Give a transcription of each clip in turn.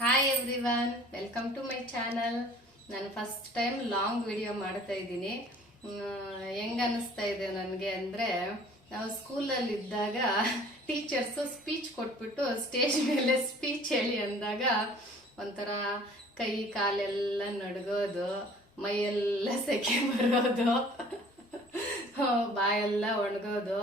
Hi everyone, welcome to my channel. ನಾನು first time long video ಮಾಡ್ತಾ ಇದ್ದೀನಿ. ಹೆಂಗ ಅನಿಸ್ತಾ ಇದೆ ನನಗೆ ಅಂದರೆ, ನಾವು ಸ್ಕೂಲಲ್ಲಿ ಇದ್ದಾಗ ಟೀಚರ್ಸು ಸ್ಪೀಚ್ ಕೊಟ್ಬಿಟ್ಟು ಸ್ಟೇಜ್ ಮೇಲೆ ಸ್ಪೀಚ್ ಹೇಳಿ ಅಂದಾಗ ಒಂಥರ ಕೈ ಕಾಲೆಲ್ಲ ನಡ್ಗೋದು, ಮೈಯೆಲ್ಲ ಸೆಕೆ ಬರೋದು, ಬಾಯೆಲ್ಲ ಒಣಗೋದು,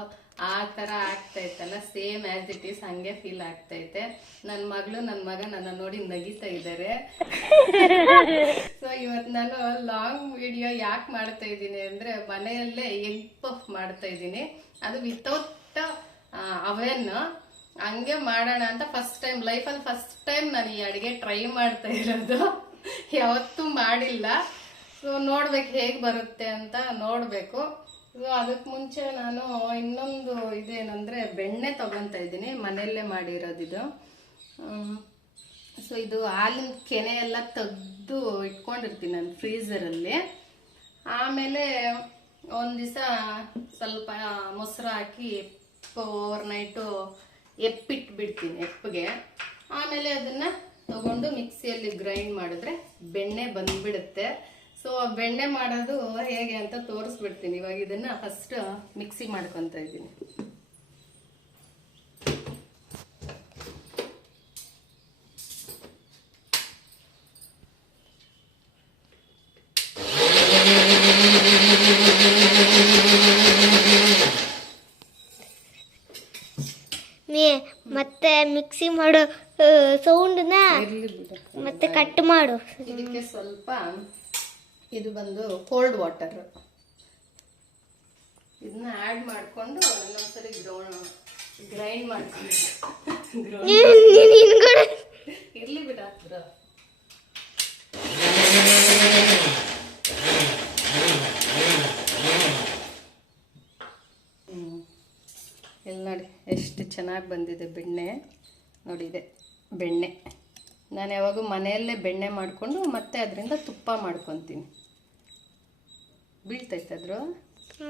ಆ ಥರ ಆಗ್ತೈತಲ್ಲ. ಸೇಮ್ ಆಸ್ ಇಟ್ ಈಸ್ ಹಂಗೆ ಫೀಲ್ ಆಗ್ತೈತೆ. ನನ್ನ ಮಗಳು ನನ್ನ ಮಗ ನನ್ನ ನೋಡಿ ನಗಿತಾ ಇದ್ದಾರೆ. ಸೊ ಇವತ್ತು ನಾನು ಲಾಂಗ್ ವಿಡಿಯೋ ಯಾಕೆ ಮಾಡ್ತಾ ಇದ್ದೀನಿ ಅಂದರೆ, ಮನೆಯಲ್ಲೇ ಎಗ್ ಪಫ್ ಮಾಡ್ತಾ ಇದ್ದೀನಿ. ಅದು ವಿತೌಟ್ ಅವೆನ್ ಹಂಗೆ ಮಾಡೋಣ ಅಂತ ಲೈಫಲ್ಲಿ ಫಸ್ಟ್ ಟೈಮ್ ನಾನು ಈ ಅಡುಗೆ ಟ್ರೈ ಮಾಡ್ತಾ ಇರೋದು. ಯಾವತ್ತೂ ಮಾಡಿಲ್ಲ. ಸೊ ನೋಡ್ಬೇಕು ಹೇಗೆ ಬರುತ್ತೆ ಅಂತ ನೋಡಬೇಕು. ಸೊ ಅದಕ್ಕೆ ಮುಂಚೆ ನಾನು ಇನ್ನೊಂದು ಇದೇನಂದರೆ, ಬೆಣ್ಣೆ ತಗೊತಾ ಇದ್ದೀನಿ, ಮನೆಯಲ್ಲೇ ಮಾಡಿರೋದಿದು. ಸೊ ಇದು ಹಾಲಿನ ಕೆನೆ ಎಲ್ಲ ತೆಗೆದು ಇಟ್ಕೊಂಡಿರ್ತೀನಿ ನಾನು ಫ್ರೀಝರಲ್ಲಿ. ಆಮೇಲೆ ಒಂದು ದಿವಸ ಸ್ವಲ್ಪ ಮೊಸರು ಹಾಕಿ ಓವರ್ ನೈಟು ಎಪ್ಪಿಟ್ಬಿಡ್ತೀನಿ ಎಪ್ಪಿಗೆ. ಆಮೇಲೆ ಅದನ್ನು ತಗೊಂಡು ಮಿಕ್ಸಿಯಲ್ಲಿ ಗ್ರೈಂಡ್ ಮಾಡಿದ್ರೆ ಬೆಣ್ಣೆ ಬಂದ್ಬಿಡುತ್ತೆ. ಸೊ ಬೆಣ್ಣೆ ಮಾಡೋದು ಹೇಗೆ ಅಂತ ತೋರಿಸ್ಬಿಡ್ತೀನಿ. ಇವಾಗ ಇದನ್ನ ಫಸ್ಟ್ ಮಿಕ್ಸಿ ಮಾಡ್ಕೊತಾ ಇದ್ದೀನಿ. ಮತ್ತೆ ಮಿಕ್ಸಿ ಮಾಡೋ ಸೌಂಡ್ನ ಮತ್ತೆ ಕಟ್ ಮಾಡು. ಇದಕ್ಕೆ ಸ್ವಲ್ಪ ಇದು ಬಂದು ಕೋಲ್ಡ್ ವಾಟರ್, ಇದನ್ನ ಆ್ಯಡ್ ಮಾಡಿಕೊಂಡು ಇನ್ನೊಂದ್ಸರಿ ಗ್ರೈಂಡ್ ಮಾಡ್ಕೊಂಡು ಇರ್ಲಿ ಬಿಡ. ಇಲ್ಲಿ ನೋಡಿ ಎಷ್ಟು ಚೆನ್ನಾಗಿ ಬಂದಿದೆ ಬೆಣ್ಣೆ. ನೋಡಿ ಇದೆ ಬೆಣ್ಣೆ. ನಾನು ಯಾವಾಗೂ ಮನೆಯಲ್ಲೇ ಬೆಣ್ಣೆ ಮಾಡಿಕೊಂಡು ಮತ್ತೆ ಅದರಿಂದ ತುಪ್ಪ ಮಾಡ್ಕೊತೀನಿ. ಬೀಳ್ತೈತಾದ್ರು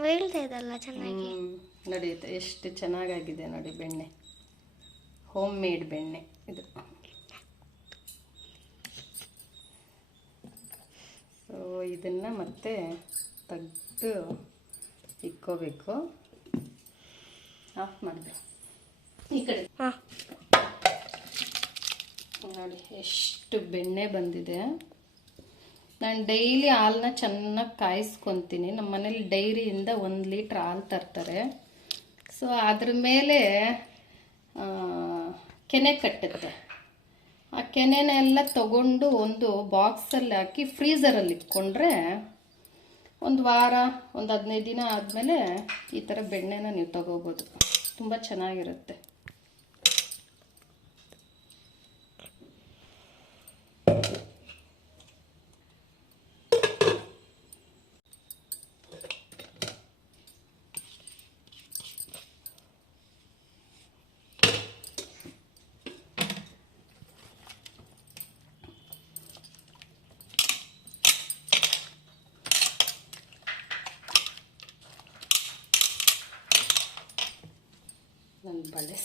ಬೀಳ್ತೈತಲ್ಲ ಚೆನ್ನಾಗಿ. ನೋಡಿ ಎಷ್ಟು ಚೆನ್ನಾಗಾಗಿದೆ ನೋಡಿ ಬೆಣ್ಣೆ. ಹೋಮ್ ಮೇಡ್ ಬೆಣ್ಣೆ ಇದು. ಸೊ ಇದನ್ನು ಮತ್ತೆ ತೆಗೆದು ಇಕ್ಕೋಬೇಕು. ಆಫ್ ಮಾಡಿದೆ. ಈ ಕಡೆ ನೋಡಿ ಎಷ್ಟು ಬೆಣ್ಣೆ ಬಂದಿದೆ. ನಾನು ಡೈಲಿ ಹಾಲನ್ನ ಚೆನ್ನಾಗಿ ಕಾಯಿಸ್ಕೊತೀನಿ. ನಮ್ಮ ಮನೇಲಿ ಡೈರಿಯಿಂದ 1 ಲೀಟ್ರ್ ಹಾಲು ತರ್ತಾರೆ. ಸೊ ಅದ್ರ ಮೇಲೆ ಕೆನೆ ಕಟ್ಟುತ್ತೆ. ಆ ಕೆನೆನೆಲ್ಲ ತಗೊಂಡು ಒಂದು ಬಾಕ್ಸಲ್ಲಿ ಹಾಕಿ ಫ್ರೀಝರಲ್ಲಿ ಇಟ್ಕೊಂಡ್ರೆ ಒಂದು ವಾರ, ಒಂದು 15 ದಿನ ಆದಮೇಲೆ ಈ ಥರ ಬೆಣ್ಣೆನ ನೀವು ತಗೋಬೋದು. ತುಂಬ ಚೆನ್ನಾಗಿರುತ್ತೆ. ನನ್ನ ಬಳೆ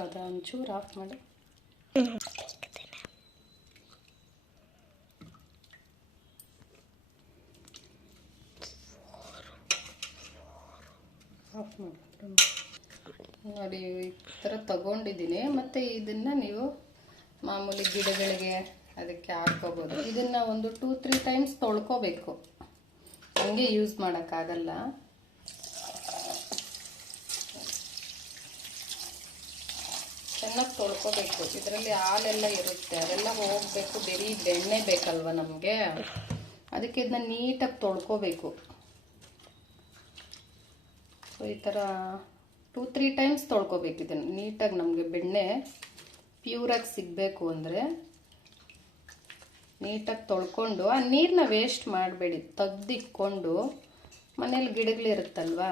ಅದ ಒಂಚೂರು ಆಫ್ ಮಾಡಿ. ಆಫ್ ಮಾಡಿ ನೋಡಿ, ಈ ಥರ ತಗೊಂಡಿದ್ದೀನಿ. ಮತ್ತು ಇದನ್ನು ನೀವು ಮಾಮೂಲಿ ಗಿಡಗಳಿಗೆ ಅದಕ್ಕೆ ಹಾಕ್ಕೋಬೋದು. ಇದನ್ನು ಒಂದು 2-3 ಟೈಮ್ಸ್ ತೊಳ್ಕೊಬೇಕು, ಹಂಗೆ ಯೂಸ್ ಮಾಡೋಕ್ಕಾಗಲ್ಲ. ಚೆನ್ನಾಗಿ ತೊಳ್ಕೊಬೇಕು. ಇದರಲ್ಲಿ ಹಾಲೆಲ್ಲ ಇರುತ್ತೆ, ಅದೆಲ್ಲ ಹೋಗಬೇಕು. ಬರೀ ಬೆಣ್ಣೆ ಬೇಕಲ್ವ ನಮಗೆ, ಅದಕ್ಕೆ ಇದನ್ನ ನೀಟಾಗಿ ತೊಳ್ಕೊಬೇಕು. ಸೊ ಈ ಥರ 2-3 ಟೈಮ್ಸ್ ತೊಳ್ಕೊಬೇಕು ಇದನ್ನು ನೀಟಾಗಿ. ನಮಗೆ ಬೆಣ್ಣೆ ಪ್ಯೂರಾಗಿ ಸಿಗಬೇಕು ಅಂದರೆ ನೀಟಾಗಿ ತೊಳ್ಕೊಂಡು, ಆ ನೀರನ್ನ ವೇಸ್ಟ್ ಮಾಡಬೇಡಿ, ತೆಗ್ದಿಟ್ಕೊಂಡು ಮನೇಲಿ ಗಿಡಗಳಿರುತ್ತಲ್ವಾ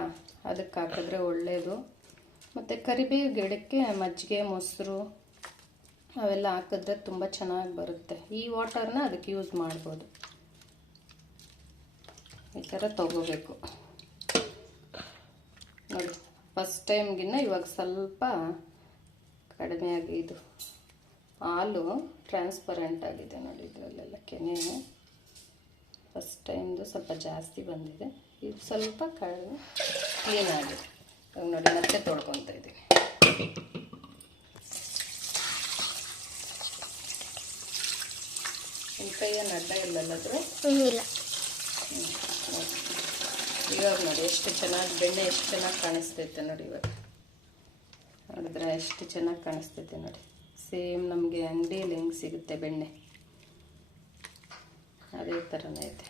ಅದಕ್ಕೆ ಹಾಕಿದ್ರೆ ಒಳ್ಳೆಯದು. ಮತ್ತು ಕರಿಬೇವು ಗಿಡಕ್ಕೆ ಮಜ್ಜಿಗೆ ಮೊಸರು ಅವೆಲ್ಲ ಹಾಕಿದ್ರೆ ತುಂಬ ಚೆನ್ನಾಗಿ ಬರುತ್ತೆ. ಈ ವಾಟರ್ನ ಅದಕ್ಕೆ ಯೂಸ್ ಮಾಡ್ಬೋದು. ಈ ಥರ ತಗೋಬೇಕು ನೋಡಿ. ಫಸ್ಟ್ ಟೈಮ್ಗಿನ್ನ ಇವಾಗ ಸ್ವಲ್ಪ ಕಡಿಮೆ ಆಗಿ ಇದು ಹಾಲು ಟ್ರಾನ್ಸ್ಪರೆಂಟ್ ಆಗಿದೆ ನೋಡಿ. ಇದರಲ್ಲೆಲ್ಲ ಕೆನೆ ಫಸ್ಟ್ ಟೈಮ್ದು ಸ್ವಲ್ಪ ಜಾಸ್ತಿ ಬಂದಿದೆ. ಇದು ಸ್ವಲ್ಪ ಕಡಿಮೆ ಕ್ಲೀನ್ ಆಗಿದೆ. ಇವಾಗ ನೋಡಿ ಮತ್ತೆ ತೊಳ್ಕೊತಾ ಇದ್ದೀನಿ. ನಿಮ್ಮ ಕೈಯನ್ನು ಅಡ್ಡ ಇಲ್ಲಲ್ಲಾದರೂ ಇಲ್ಲ. ಇವಾಗ ನೋಡಿ ಎಷ್ಟು ಚೆನ್ನಾಗಿ ಬೆಣ್ಣೆ ಎಷ್ಟು ಚೆನ್ನಾಗಿ ಕಾಣಿಸ್ತೈತೆ ನೋಡಿ. ಇವಾಗ ನೋಡಿದ್ರೆ ಎಷ್ಟು ಚೆನ್ನಾಗಿ ಕಾಣಿಸ್ತೈತೆ ನೋಡಿ. ಸೇಮ್ ನಮಗೆ ಅಂಗಡಿಯಲ್ಲಿ ಹೆಂಗೆ ಸಿಗುತ್ತೆ ಬೆಣ್ಣೆ ಅದೇ ಥರನೇ ಐತೆ.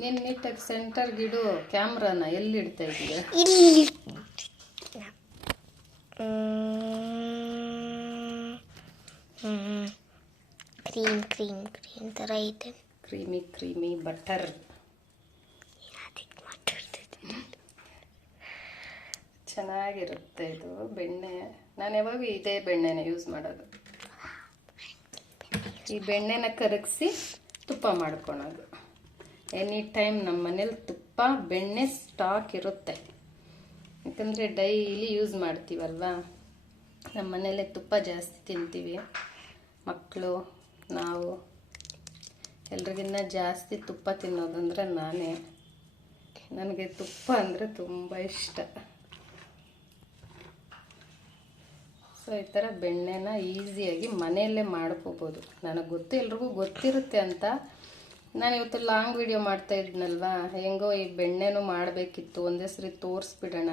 ನೀನು ನೀಟಾಗಿ ಸೆಂಟರ್ಗೆ ಇಡು ಕ್ಯಾಮ್ರಾನ. ಎಲ್ಲಿ ಇಡ್ತಾ ಇದೀಯ? ಇಲ್ಲಿ ಕ್ರೀಮ್ ಕ್ರೀಮ್ ಕ್ರೀಮ್ ಥರ ಐತೆ. Creamy butter. ಚೆನ್ನಾಗಿರುತ್ತೆ ಇದು ಬೆಣ್ಣೆ. ನಾನು ಯಾವಾಗ ಇದೇ ಬೆಣ್ಣೆನ ಯೂಸ್ ಮಾಡೋದು. ಈ ಬೆಣ್ಣೆನ ಕರಗಿಸಿ ತುಪ್ಪ ಮಾಡ್ಕೊಳೋದು. ಎನಿ ಟೈಮ್ ನಮ್ಮ ಮನೇಲಿ ತುಪ್ಪ ಬೆಣ್ಣೆ ಸ್ಟಾಕ್ ಇರುತ್ತೆ. ಯಾಕಂದರೆ ಡೈಲಿ ಯೂಸ್ ಮಾಡ್ತೀವಲ್ವಾ. ನಮ್ಮ ಮನೇಲೆ ತುಪ್ಪ ಜಾಸ್ತಿ ತಿಂತೀವಿ, ಮಕ್ಕಳು ನಾವು. ಎಲ್ರಿಗಿನ್ನ ಜಾಸ್ತಿ ತುಪ್ಪ ತಿನ್ನೋದಂದ್ರೆ ನಾನೇ. ನನಗೆ ತುಪ್ಪ ಅಂದರೆ ತುಂಬ ಇಷ್ಟ. ಸೊ ಈ ಥರ ಬೆಣ್ಣೆನ ಈಸಿಯಾಗಿ ಮನೆಯಲ್ಲೇ ಮಾಡ್ಕೋಬೋದು. ನನಗೆ ಗೊತ್ತು, ಎಲ್ರಿಗೂ ಗೊತ್ತಿರುತ್ತೆ ಅಂತ. ನಾನು ಇವತ್ತು ಲಾಂಗ್ ವಿಡಿಯೋ ಮಾಡ್ತಾ ಇದ್ನಲ್ವಾ, ಹೆಂಗೋ ಈ ಬೆಣ್ಣೆನೂ ಮಾಡಬೇಕಿತ್ತು. ಒಂದೇ ಸರಿ ತೋರಿಸ್ಬಿಡೋಣ.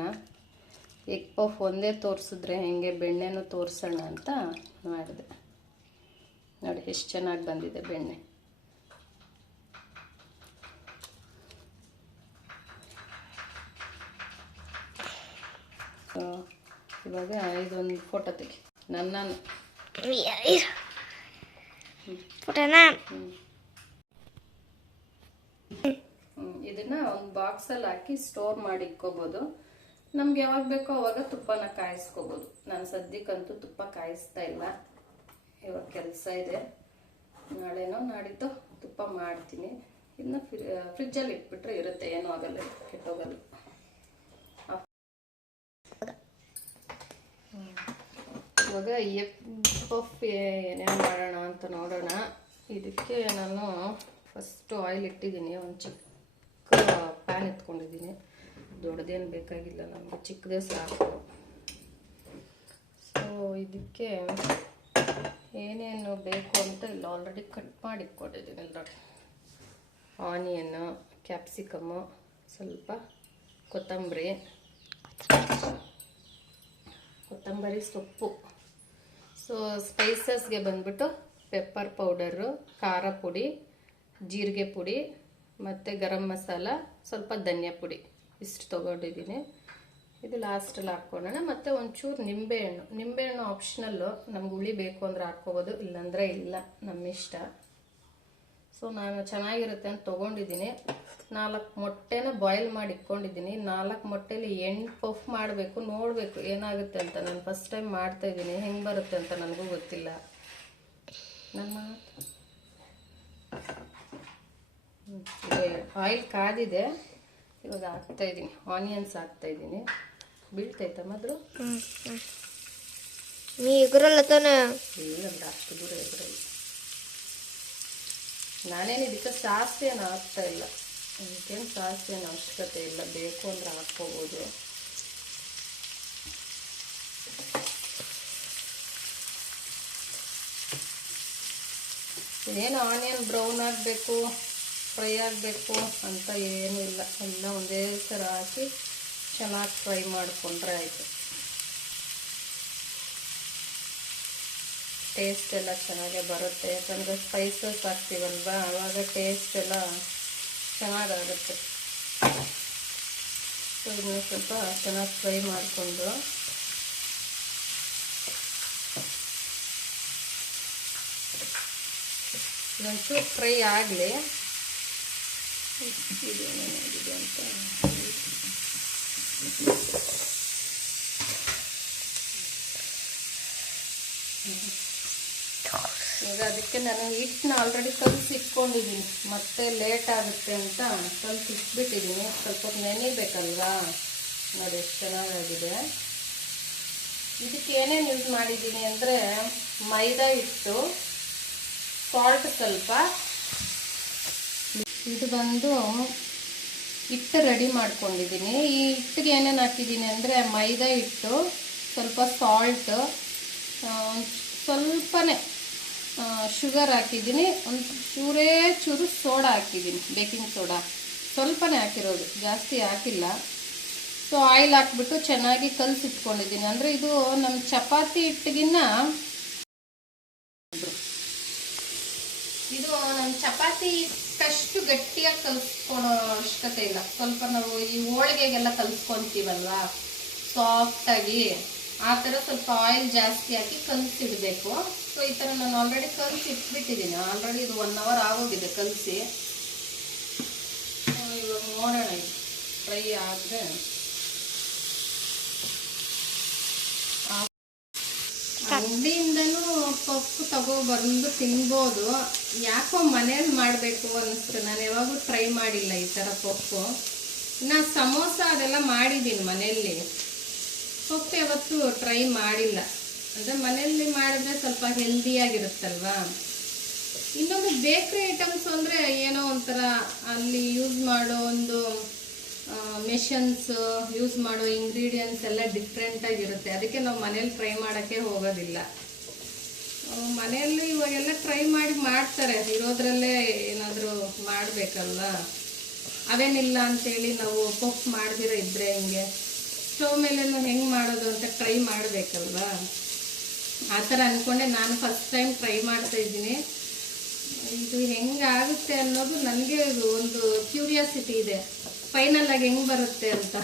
ಎಗ್ ಪಫ್ ಒಂದೇ ತೋರಿಸಿದ್ರೆ ಹೆಂಗೆ ಬೆಣ್ಣೆನೂ ತೋರಿಸೋಣ ಅಂತ ಮಾಡಿದೆ. ನೋಡಿ ಎಷ್ಟು ಚೆನ್ನಾಗಿ ಬಂದಿದೆ ಬೆಣ್ಣೆ. ಸೊ ಇವಾಗ ಇದೊಂದು ಫೋಟೋ ತೆಗಿ ನನ್ನ ಫೋಟೋನಾ. ಇದನ್ನ ಒಂದು ಬಾಕ್ಸಲ್ಲಿ ಹಾಕಿ ಸ್ಟೋರ್ ಮಾಡಿ ಇಟ್ಕೋಬೋದು. ನಮ್ಗೆ ಯಾವಾಗ ಬೇಕೋ ಅವಾಗ ತುಪ್ಪನ ಕಾಯಿಸ್ಕೋಬೋದು. ನಾನು ಸದ್ಯಕ್ಕಂತೂ ತುಪ್ಪ ಕಾಯಿಸ್ತಾ ಇಲ್ಲ. ಇವಾಗ ಕೆಲಸ ಇದೆ. ನಾಳೆನೋ ನಾಡಿದ್ದು ತುಪ್ಪ ಮಾಡ್ತೀನಿ. ಇದನ್ನ ಫ್ರಿಜ್ಜಲ್ಲಿ ಇಟ್ಬಿಟ್ರೆ ಇರುತ್ತೆ, ಏನೂ ಆಗಲ್ಲ, ಕೆಟ್ಟೋಗಲ್ಲ. ಇವಾಗ ಎಗ್ ಪಫ್ ಏನೇನು ಮಾಡೋಣ ಅಂತ ನೋಡೋಣ. ಇದಕ್ಕೆ ನಾನು ಫಸ್ಟು ಆಯಿಲ್ ಇಟ್ಟಿದ್ದೀನಿ. ಒಂದು ಚಿಕ್ಕ ಪ್ಯಾನ್ ಎತ್ಕೊಂಡಿದ್ದೀನಿ. ದೊಡ್ಡದೇನು ಬೇಕಾಗಿಲ್ಲ ನಮಗೆ, ಚಿಕ್ಕದೇ ಸಾಕು. ಸೊ ಇದಕ್ಕೆ ಏನೇನು ಬೇಕು ಅಂತ ಇಲ್ಲ ಆಲ್ರೆಡಿ ಕಟ್ ಮಾಡಿ ಇಟ್ಕೊಂಡಿದ್ದೀನಿ. ನೋಡಿ, ಆನಿಯನ್ನು, ಕ್ಯಾಪ್ಸಿಕಮ್ಮು, ಸ್ವಲ್ಪ ಕೊತ್ತಂಬರಿ ಸೊಪ್ಪು. ಸೊ ಸ್ಪೈಸಸ್ಗೆ ಬಂದ್ಬಿಟ್ಟು ಪೆಪ್ಪರ್ ಪೌಡರು, ಖಾರ ಪುಡಿ, ಜೀರಿಗೆ ಪುಡಿ ಮತ್ತು ಗರಂ ಮಸಾಲ, ಸ್ವಲ್ಪ ಧನಿಯಾ ಪುಡಿ, ಇಷ್ಟು ತೊಗೊಂಡಿದ್ದೀನಿ. ಇದು ಲಾಸ್ಟಲ್ಲಿ ಹಾಕ್ಕೊಳ್ಳೋಣ. ಮತ್ತು ಒಂಚೂರು ನಿಂಬೆಹಣ್ಣು ಆಪ್ಷನಲ್ಲು. ನಮ್ಗೆ ಹುಳಿ ಬೇಕು ಅಂದರೆ ಹಾಕ್ಕೋಬೋದು, ಇಲ್ಲಾಂದರೆ ಇಲ್ಲ, ನಮ್ಮ ಇಷ್ಟ. ಸೊ ನಾನು ಚೆನ್ನಾಗಿರುತ್ತೆ ಅಂತ ತೊಗೊಂಡಿದ್ದೀನಿ. 4 ಮೊಟ್ಟೆನ ಬಾಯ್ಲ್ ಮಾಡಿ ಇಟ್ಕೊಂಡಿದ್ದೀನಿ. 4 ಮೊಟ್ಟೆಲಿ 8 ಪಫ್ ಮಾಡಬೇಕು. ನೋಡಬೇಕು ಏನಾಗುತ್ತೆ ಅಂತ. ನಾನು ಫಸ್ಟ್ ಟೈಮ್ ಮಾಡ್ತಾಯಿದ್ದೀನಿ, ಹೆಂಗೆ ಬರುತ್ತೆ ಅಂತ ನನಗೂ ಗೊತ್ತಿಲ್ಲ. ನನ್ನ ಆಯಿಲ್ ಕಾದಿದೆ. ಇವಾಗ ಹಾಕ್ತಾಯಿದ್ದೀನಿ, ಆನಿಯನ್ಸ್ ಹಾಕ್ತಾಯಿದ್ದೀನಿ. ಬೀಳ್ತೈತ ಮೊದಲು ನೀ ಎಗರಲ್ಲ ತಾನೆ? ಇಲ್ಲ, ಅಷ್ಟು ದೂರ ಎಗರಲ್ಲ. ನಾನೇನು ಇದಕ್ಕೆ ಸಾಸಿವೆ ಏನು ಹಾಕ್ತಾ ಇಲ್ಲ. ಇದಕ್ಕೇನು ಸಾಸಿವೆ ಏನು ಅವಶ್ಯಕತೆ ಇಲ್ಲ, ಬೇಕು ಅಂದರೆ ಹಾಕ್ಕೋಬೋದು. ಏನು ಆನಿಯನ್ ಬ್ರೌನ್ ಆಗಬೇಕು, ಫ್ರೈ ಆಗಬೇಕು ಅಂತ ಏನೂ ಇಲ್ಲ. ಎಲ್ಲ ಒಂದೇ ಥರ ಹಾಕಿ ಚೆನ್ನಾಗಿ ಫ್ರೈ ಮಾಡಿಕೊಂಡ್ರೆ ಆಯಿತು. ಟೇಸ್ಟ್ ಎಲ್ಲ ಚೆನ್ನಾಗೇ ಬರುತ್ತೆ. ಯಾಕಂದರೆ ಸ್ಪೈಸಸ್ ಹಾಕ್ತೀವಲ್ವ, ಆವಾಗ ಟೇಸ್ಟ್ ಎಲ್ಲ ಚೆನ್ನಾಗಾಗುತ್ತೆ. ಸೊ ಇದನ್ನ ಸ್ವಲ್ಪ ಚೆನ್ನಾಗಿ ಫ್ರೈ ಮಾಡಿಕೊಂಡು ಇದೊಂಚೂರು ಫ್ರೈ ಆಗಲಿ. ಇದೇನೇನಾಗಿದೆ ಅಂತ ಈಗ ಅದಕ್ಕೆ ನಾನು ಹಿಟ್ಟನ್ನ ಆಲ್ರೆಡಿ ಕಲಸಿ ಇಟ್ಕೊಂಡಿದ್ದೀನಿ, ಮತ್ತೆ ಲೇಟ್ ಆಗುತ್ತೆ ಅಂತ ಕಲಸಿ ಇಟ್ಬಿಟ್ಟಿದ್ದೀನಿ. ಸ್ವಲ್ಪ ಹೊತ್ತು ನೆನೆಬೇಕಲ್ವಾ. ನೋಡಿ ಎಷ್ಟು ಚೆನ್ನಾಗಾಗಿದೆ. ಇದಕ್ಕೆ ಏನೇನು ಯೂಸ್ ಮಾಡಿದ್ದೀನಿ ಅಂದರೆ ಮೈದಾ ಹಿಟ್ಟು, ಸಾಲ್ಟ್ ಸ್ವಲ್ಪ, ಇದು ಬಂದು ಹಿಟ್ಟು ರೆಡಿ ಮಾಡ್ಕೊಂಡಿದ್ದೀನಿ. ಈ ಹಿಟ್ಟಿಗೆ ಏನೇನು ಹಾಕಿದ್ದೀನಿ ಅಂದರೆ ಮೈದಾ ಹಿಟ್ಟು, ಸ್ವಲ್ಪ ಸಾಲ್ಟ್, ಸ್ವಲ್ಪನೇ ಶುಗರ್ ಹಾಕಿದ್ದೀನಿ, ಒಂದು ಚೂರು ಸೋಡಾ ಹಾಕಿದ್ದೀನಿ, ಬೇಕಿಂಗ್ ಸೋಡಾ ಸ್ವಲ್ಪನೇ ಹಾಕಿರೋದು, ಜಾಸ್ತಿ ಹಾಕಿಲ್ಲ. ಸೊ ಆಯಿಲ್ ಹಾಕ್ಬಿಟ್ಟು ಚೆನ್ನಾಗಿ ಕಲಸಿಟ್ಕೊಂಡಿದ್ದೀನಿ. ಅಂದರೆ ಇದು ನಮ್ಮ ಚಪಾತಿ ಹಿಟ್ಟಿಗಿನ್ನ ಇದು ನಮ್ಮ ಚಪಾತಿ ಹಿಟ್ಟಷ್ಟು ಗಟ್ಟಿಯಾಗಿ ಕಲಿಸ್ಕೊಳೋ ಅವಶ್ಯಕತೆ ಇಲ್ಲ. ಸ್ವಲ್ಪ ನಾವು ಈ ಹೋಳಿಗೆಗೆಲ್ಲ ಕಲಿಸ್ಕೊತೀವಲ್ವಾ ಸಾಫ್ಟಾಗಿ, ಆ ಥರ ಸ್ವಲ್ಪ ಆಯಿಲ್ ಜಾಸ್ತಿ ಹಾಕಿ ಕಲಸಿಡಬೇಕು. ಸೊ ಈ ಥರ ನಾನು ಆಲ್ರೆಡಿ ಕಲಸಿ ಇಟ್ಬಿಟ್ಟಿದ್ದೀನಿ. ಆಲ್ರೆಡಿ ಇದು 1 hour ಆಗೋಗಿದೆ ಕಲಸಿ. ಇವಾಗ ನೋಡೋಣ ಇದು ಫ್ರೈ ಆದರೆ. ಅಂಗಡಿಯಿಂದನೂ ಪಪ್ಪು ತಗೊಬಂದು ತಿನ್ಬೋದು. ಯಾಕೋ ಮನೇಲಿ ಮಾಡಬೇಕು ಅನ್ನಿಸ್ತು. ನಾನು ಯಾವಾಗೂ ಟ್ರೈ ಮಾಡಿಲ್ಲ ಈ ಥರ ಪಪ್ಪು. ಇನ್ನು ಸಮೋಸ ಅದೆಲ್ಲ ಮಾಡಿದ್ದೀನಿ ಮನೆಯಲ್ಲಿ, ಪಪ್ಪು ಯಾವತ್ತೂ ಟ್ರೈ ಮಾಡಿಲ್ಲ. ಅಂದರೆ ಮನೆಯಲ್ಲಿ ಮಾಡಿದ್ರೆ ಸ್ವಲ್ಪ ಹೆಲ್ದಿಯಾಗಿರುತ್ತಲ್ವಾ. ಇನ್ನೊಂದು ಬೇಕ್ರಿ ಐಟಮ್ಸ್ ಅಂದರೆ ಏನೋ ಒಂಥರ ಅಲ್ಲಿ ಯೂಸ್ ಮಾಡೋ ಒಂದು ಮೆಷನ್ಸ್, ಯೂಸ್ ಮಾಡೋ ಇಂಗ್ರೀಡಿಯೆಂಟ್ಸ್ ಎಲ್ಲ ಡಿಫ್ರೆಂಟಾಗಿರುತ್ತೆ. ಅದಕ್ಕೆ ನಾವು ಮನೇಲಿ ಟ್ರೈ ಮಾಡೋಕ್ಕೆ ಹೋಗೋದಿಲ್ಲ. ಮನೆಯಲ್ಲಿ ಇವಾಗೆಲ್ಲ ಟ್ರೈ ಮಾಡಿ ಮಾಡ್ತಾರೆ, ಇರೋದ್ರಲ್ಲೇ ಏನಾದರೂ ಮಾಡಬೇಕಲ್ವ. ಅವೇನಿಲ್ಲ ಅಂತೇಳಿ ನಾವು ಪಫ್ ಮಾಡ್ದಿರ ಇದ್ದರೆ ಹಿಂಗೆ ಸ್ಟವ್ ಮೇಲೇನು ಹೆಂಗೆ ಮಾಡೋದು ಅಂತ ಟ್ರೈ ಮಾಡಬೇಕಲ್ವಾ. ಆ ಥರ ಅಂದ್ಕೊಂಡೆ ನಾನು ಫಸ್ಟ್ ಟೈಮ್ ಟ್ರೈ ಮಾಡ್ತಾ ಇದ್ದೀನಿ. ಇದು ಹೆಂಗಾಗುತ್ತೆ ಅನ್ನೋದು ನನಗೆ ಒಂದು ಕ್ಯೂರಿಯಾಸಿಟಿ ಇದೆ, ಫೈನಲ್ ಆಗಿ ಹೆಂಗೆ ಬರುತ್ತೆ ಅಂತ.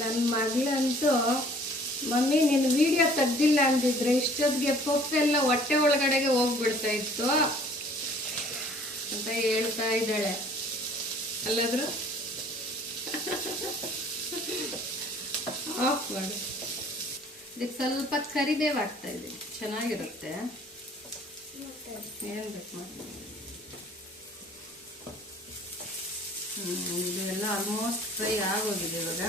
ನನ್ನ ಮಗಳಂತೂ ಮಮ್ಮಿ ನೀನು ವಿಡಿಯೋ ತೆಗ್ದಿಲ್ಲ ಅಂದಿದ್ರೆ ಇಷ್ಟೊತ್ತಿಗೆ ಪಪ್ಪೆಲ್ಲ ಹೊಟ್ಟೆ ಒಳಗಡೆಗೆ ಹೋಗ್ಬಿಡ್ತಾ ಇತ್ತು ಅಂತ ಹೇಳ್ತಾ ಇದ್ದಾಳೆ. ಅಲ್ಲಾದ್ರೂ ಆಫ್ ಮಾಡಿ. ಇದಕ್ಕೆ ಸ್ವಲ್ಪ ಕರಿಬೇವು ಹಾಕ್ತಾ ಇದ್ದೀನಿ, ಚೆನ್ನಾಗಿರುತ್ತೆ. ಏನು ಬೇಕು ಮಾಡಿ. ಇದೆಲ್ಲ ಆಲ್ಮೋಸ್ಟ್ ಫ್ರೈ ಆಗೋಗಿದೆ ಇವಾಗ.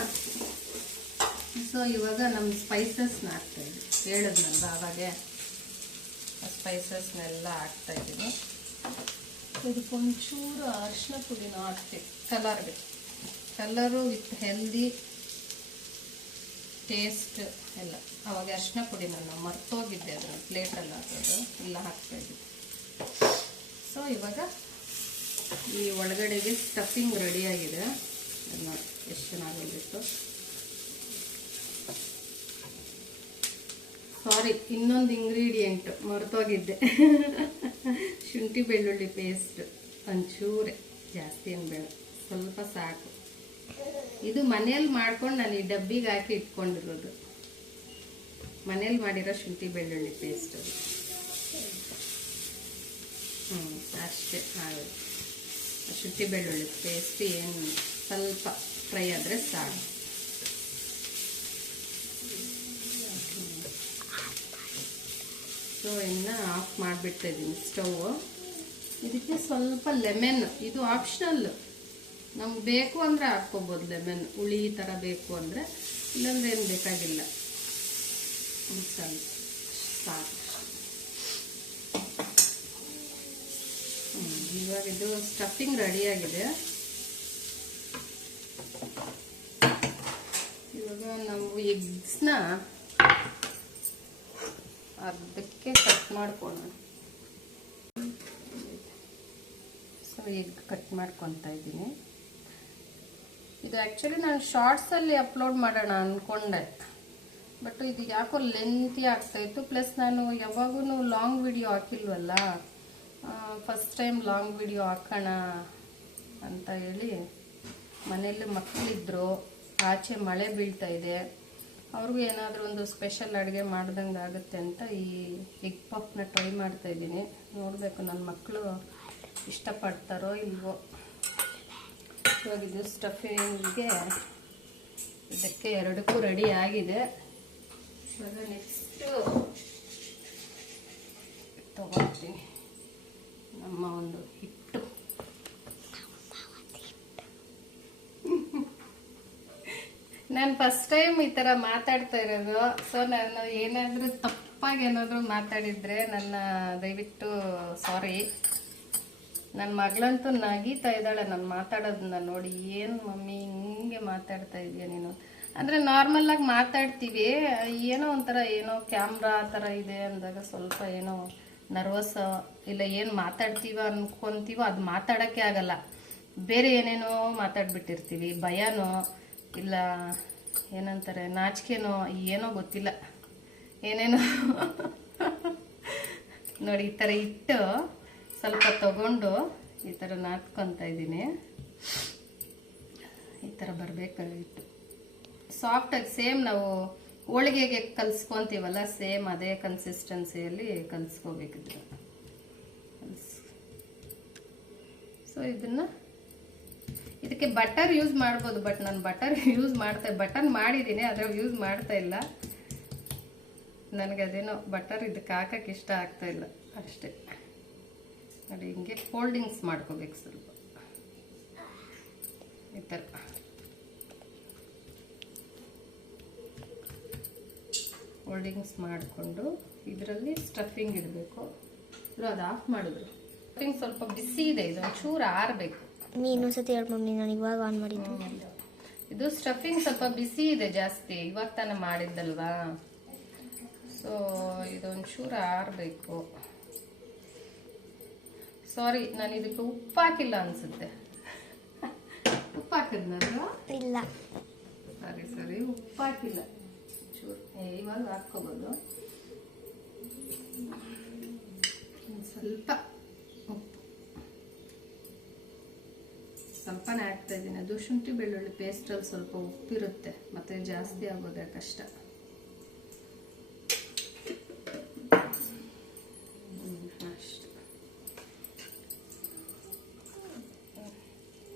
ಸೊ ಇವಾಗ ನಮ್ಮ ಸ್ಪೈಸಸ್ನ ಹಾಕ್ತಾಯಿದ್ದೀನಿ, ಹೇಳಿದ್ನಲ್ವ ಆವಾಗೆ. ಸ್ಪೈಸಸ್ನೆಲ್ಲ ಹಾಕ್ತಾಯಿದ್ದೀನಿ. ಇದಕ್ಕೊಂಚೂರು ಅರಿಶಿನ ಪುಡಿನ ಹಾಕ್ತೀವಿ ಕಲರ್ಗೆ. ಕಲರು ವಿತ್ ಹೆಲ್ದಿ ಟೇಸ್ಟ್ ಎಲ್ಲ. ಅವಾಗ ಅರಿಶಿನ ಪುಡಿ ನಾನು ಮರ್ತೋಗಿದ್ದೆ, ಅದನ್ನು ಪ್ಲೇಟಲ್ಲಿ ಹಾಕೋದು ಎಲ್ಲ ಹಾಕ್ತಾಯಿದ್ವಿ. ಸೊ ಇವಾಗ ಈ ಒಳಗಡೆಗೆ ಸ್ಟಫಿಂಗ್ ರೆಡಿಯಾಗಿದೆ. ಅದು ನೋಡಿ ಎಷ್ಟು ಚೆನ್ನಾಗಿ ಬಂದಿತ್ತು. ಸಾರಿ, ಇನ್ನೊಂದು ಇಂಗ್ರೀಡಿಯೆಂಟ್ ಮರ್ತೋಗಿದ್ದೆ. ಶುಂಠಿ ಬೆಳ್ಳುಳ್ಳಿ ಪೇಸ್ಟ್ ಒಂಚೂರೆ, ಜಾಸ್ತಿ ಏನು ಬೇಡ, ಸ್ವಲ್ಪ ಸಾಕು. ಇದು ಮನೇಲಿ ಮಾಡ್ಕೊಂಡು ನಾನು ಈ ಡಬ್ಬಿಗೆ ಹಾಕಿ ಇಟ್ಕೊಂಡಿರೋದು. ಮನೇಲಿ ಮಾಡಿರೋ ಶುಂಠಿ ಬೆಳ್ಳುಳ್ಳಿ ಪೇಸ್ಟ್ ಅದು. ಅಷ್ಟೇ ಆಗೋದು. ಶುಂಠಿ ಬೆಳ್ಳುಳ್ಳಿ ಪೇಸ್ಟ್ ಏನು ಸ್ವಲ್ಪ ಫ್ರೈ ಆದರೆ ಸಾಕು. ಸೊ ಇನ್ನು ಆಫ್ ಮಾಡಿಬಿಡ್ತಾ ಇದ್ದೀನಿ ಸ್ಟವ್. ಇದಕ್ಕೆ ಸ್ವಲ್ಪ ಲೆಮನ್, ಇದು ಆಪ್ಷನಲ್, ನಮ್ಗೆ ಬೇಕು ಅಂದರೆ ಹಾಕ್ಕೋಬೋದು. ಲೆಮನ್ ಹುಳಿ ಥರ ಬೇಕು ಅಂದರೆ, ಇಲ್ಲಾಂದ್ರೆ ಏನು ಬೇಕಾಗಿಲ್ಲ. ಸ್ವಲ್ಪ ಸಾಕು. ಇವಾಗ ಇದು ಸ್ಟಫಿಂಗ್ ರೆಡಿಯಾಗಿದೆ. ಇವಾಗ ನಾವು ಎಗ್ಸ್ನ ಅರ್ಧಕ್ಕೆ ಕಟ್ ಮಾಡ್ಕೊಳ್ಳೋಣ. ಸೊ ಎಗ್ ಕಟ್ ಮಾಡ್ಕೊತಾ ಇದ್ದೀನಿ. ಇದು ಆ್ಯಕ್ಚುಲಿ ನಾನು ಶಾರ್ಟ್ಸಲ್ಲಿ ಅಪ್ಲೋಡ್ ಮಾಡೋಣ ಅಂದ್ಕೊಂಡೆ, ಬಟ್ ಇದು ಯಾಕೋ ಲೆಂತಿ ಆಗ್ತಾಯಿತ್ತು. ಪ್ಲಸ್ ನಾನು ಯಾವಾಗೂ ಲಾಂಗ್ ವಿಡಿಯೋ ಹಾಕಿಲ್ವಲ್ಲ, ಫಸ್ಟ್ ಟೈಮ್ ಲಾಂಗ್ ವಿಡಿಯೋ ಹಾಕೋಣ ಅಂತ ಹೇಳಿ. ಮನೆಯಲ್ಲಿ ಮಕ್ಕಳಿದ್ರು, ಆಚೆ ಮಳೆ ಬೀಳ್ತಾ ಇದೆ. ಅವ್ರಿಗೂ ಏನಾದರೂ ಒಂದು ಸ್ಪೆಷಲ್ ಅಡುಗೆ ಮಾಡ್ದಂಗೆ ಆಗುತ್ತೆ ಅಂತ ಈ ಎಗ್ ಪಫ್ನ ಟ್ರೈ ಮಾಡ್ತಾ ಇದ್ದೀನಿ. ನೋಡಬೇಕು ನನ್ನ ಮಕ್ಕಳು ಇಷ್ಟಪಡ್ತಾರೋ ಇಲ್ವೋ. ಇವಾಗ ಇದು ಸ್ಟಫಿಂಗ್ಗೆ ಇದಕ್ಕೆ ಎರಡಕ್ಕೂ ರೆಡಿ ಆಗಿದೆ. ಇವಾಗ ನೆಕ್ಸ್ಟು ತಗೊಳ್ತೀನಿ ನಮ್ಮ ಒಂದು ಹಿಟ್ಟು. ನಾನು ಫಸ್ಟ್ ಟೈಮ್ ಈ ಥರ ಮಾತಾಡ್ತಾ ಇರೋದು. ಸೊ ನಾನು ಏನಾದರೂ ತಪ್ಪಾಗಿ ಏನಾದರೂ ಮಾತಾಡಿದರೆ ನನ್ನ ದಯವಿಟ್ಟು ಸಾರಿ. ನನ್ನ ಮಗಳಂತೂ ನಗೀತಾ ಇದ್ದಾಳೆ ನಾನು ಮಾತಾಡೋದನ್ನ ನೋಡಿ. ಏನು ಮಮ್ಮಿ ಹಿಂಗೆ ಮಾತಾಡ್ತಾ ಇದೀಯ ನೀನು ಅಂದರೆ ನಾರ್ಮಲಾಗಿ ಮಾತಾಡ್ತೀವಿ, ಏನೋ ಒಂಥರ ಏನೋ ಕ್ಯಾಮ್ರಾ ಆ ಥರ ಇದೆ ಅಂದಾಗ ಸ್ವಲ್ಪ ಏನೋ ನರ್ವಸ್, ಇಲ್ಲ ಏನು ಮಾತಾಡ್ತೀವ ಅನ್ಕೊಂತೀವೋ ಅದು ಮಾತಾಡೋಕ್ಕೆ ಆಗಲ್ಲ. ಬೇರೆ ಏನೇನೋ ಮಾತಾಡ್ಬಿಟ್ಟಿರ್ತೀವಿ, ಭಯನೋ ಇಲ್ಲ ಏನಂತಾರೆ ನಾಚಿಕೆನೋ ಏನೋ ಗೊತ್ತಿಲ್ಲ, ಏನೇನೋ ನೋಡಿ. ಈ ಥರ ಇಟ್ಟು ಸ್ವಲ್ಪ ತಗೊಂಡು ಈ ಥರ ನಾದ್ಕೊತಾ ಇದ್ದೀನಿ. ಈ ಥರ ಬರಬೇಕಾಗಿತ್ತು ಸಾಫ್ಟಾಗಿ. ಸೇಮ್ ನಾವು ಹೋಳಿಗೆಗೆ ಕಲಿಸ್ಕೊತೀವಲ್ಲ, ಸೇಮ್ ಅದೇ ಕನ್ಸಿಸ್ಟೆನ್ಸಿಯಲ್ಲಿ ಕಲಿಸ್ಕೋಬೇಕಿದ್ರೆ. ಸೊ ಇದಕ್ಕೆ ಬಟರ್ ಯೂಸ್ ಮಾಡ್ಬೋದು, ಬಟ್ ನಾನು ಬಟರ್ ಯೂಸ್ ಬಟರ್ ಮಾಡಿದ್ದೀನಿ, ಆದರೆ ಯೂಸ್ ಮಾಡ್ತಾ ಇಲ್ಲ. ನನಗೆ ಅದೇನೋ ಬಟರ್ ಇದಕ್ಕೆ ಹಾಕಕ್ಕೆ ಇಷ್ಟ ಆಗ್ತಾ ಇಲ್ಲ ಅಷ್ಟೇ. ನೋಡಿ ಹಿಂಗೆ ಫೋಲ್ಡಿಂಗ್ಸ್ ಮಾಡ್ಕೋಬೇಕು ಸ್ವಲ್ಪ ಈ ಥರ. ಫೋಲ್ಡಿಂಗ್ಸ್ ಮಾಡಿಕೊಂಡು ಇದರಲ್ಲಿ ಸ್ಟಫಿಂಗ್ ಇಡಬೇಕು. ಅದು ಆಫ್ ಮಾಡಿದ್ರು. ಸ್ಟಫಿಂಗ್ ಸ್ವಲ್ಪ ಬಿಸಿ ಇದೆ, ಇದು ಒಂಚೂರು ಆರಬೇಕು. ನೀನು ಸತಿ ಹೇಳಿ ಮಮ್ಮಿ, ನಾನು ಇವಾಗ ಆನ್ ಮಾಡಿದ್ದು. ಇದು ಸ್ಟಫಿಂಗ್ ಸ್ವಲ್ಪ ಬಿಸಿ ಇದೆ ಜಾಸ್ತಿ, ಇವಾಗ ತಾನೇ ಮಾಡಿದ್ದಲ್ವಾ. ಸೊ ಇದೊಂಚೂರು ಆರಬೇಕು. ಸಾರಿ, ನಾನು ಇದಕ್ಕೆ ಉಪ್ಪು ಹಾಕಿಲ್ಲ ಅನ್ಸುತ್ತೆ. ಉಪ್ಪು ಹಾಕಿದ್ನಲ್ಲ? ಇಲ್ಲ. ಸರಿ ಉಪ್ಪು ಹಾಕಿಲ್ಲ. ಚೂರು ಇವಾಗ ಹಾಕ್ಕೋಬೋದು. ಸ್ವಲ್ಪ ಉಪ್ಪು ಸ್ವಲ್ಪನೇ ಹಾಕ್ತಾ ಇದ್ದೀನಿ. ಅದು ಶುಂಠಿ ಬೆಳ್ಳುಳ್ಳಿ ಪೇಸ್ಟಲ್ಲಿ ಸ್ವಲ್ಪ ಉಪ್ಪಿರುತ್ತೆ, ಮತ್ತೆ ಜಾಸ್ತಿ ಆಗೋದೇ ಕಷ್ಟ. ಅಷ್ಟು.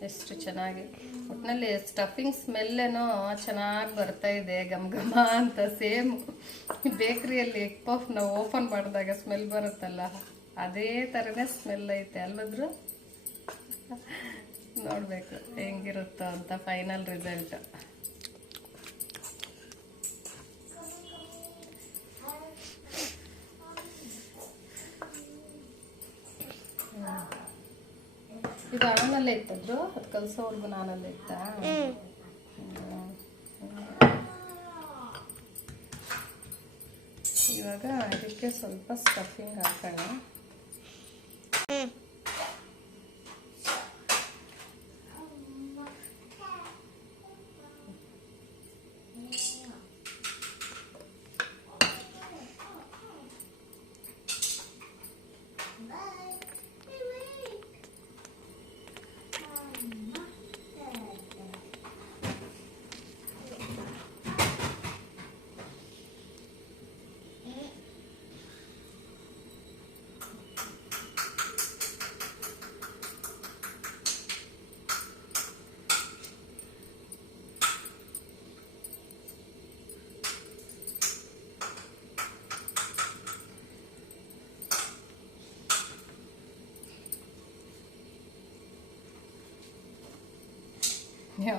ಎಷ್ಟು ಚೆನ್ನಾಗಿ ಒಟ್ಟಿನಲ್ಲಿ ಸ್ಟಫಿಂಗ್ ಸ್ಮೆಲ್ಲೇನೋ ಚೆನ್ನಾಗಿ ಬರ್ತಾ ಇದೆ, ಘಮ ಘಮ ಅಂತ. ಸೇಮ್ ಬೇಕ್ರಿಯಲ್ಲಿ ಎಗ್ ಪಫ್ ನಾವು ಓಪನ್ ಮಾಡಿದಾಗ ಸ್ಮೆಲ್ ಬರುತ್ತಲ್ಲ, ಅದೇ ಥರನೇ ಸ್ಮೆಲ್ ಐತೆ ಅಲ್ವದ್ರು. ನೋಡಬೇಕು ಹೆಂಗಿರುತ್ತೋ ಅಂತ ಫೈನಲ್ ರಿಸಲ್ಟ್. ಇದು ಅವನಲ್ಲೇ ಇತ್ತದ್ರು, ಅದು ಕಲ್ಸೋವರೆಗೂ ನಾನಲ್ಲೇ ಇತ್ತ. ಇವಾಗ ಅದಕ್ಕೆ ಸ್ವಲ್ಪ ಸ್ಟಫಿಂಗ್ ಹಾಕೋಣ.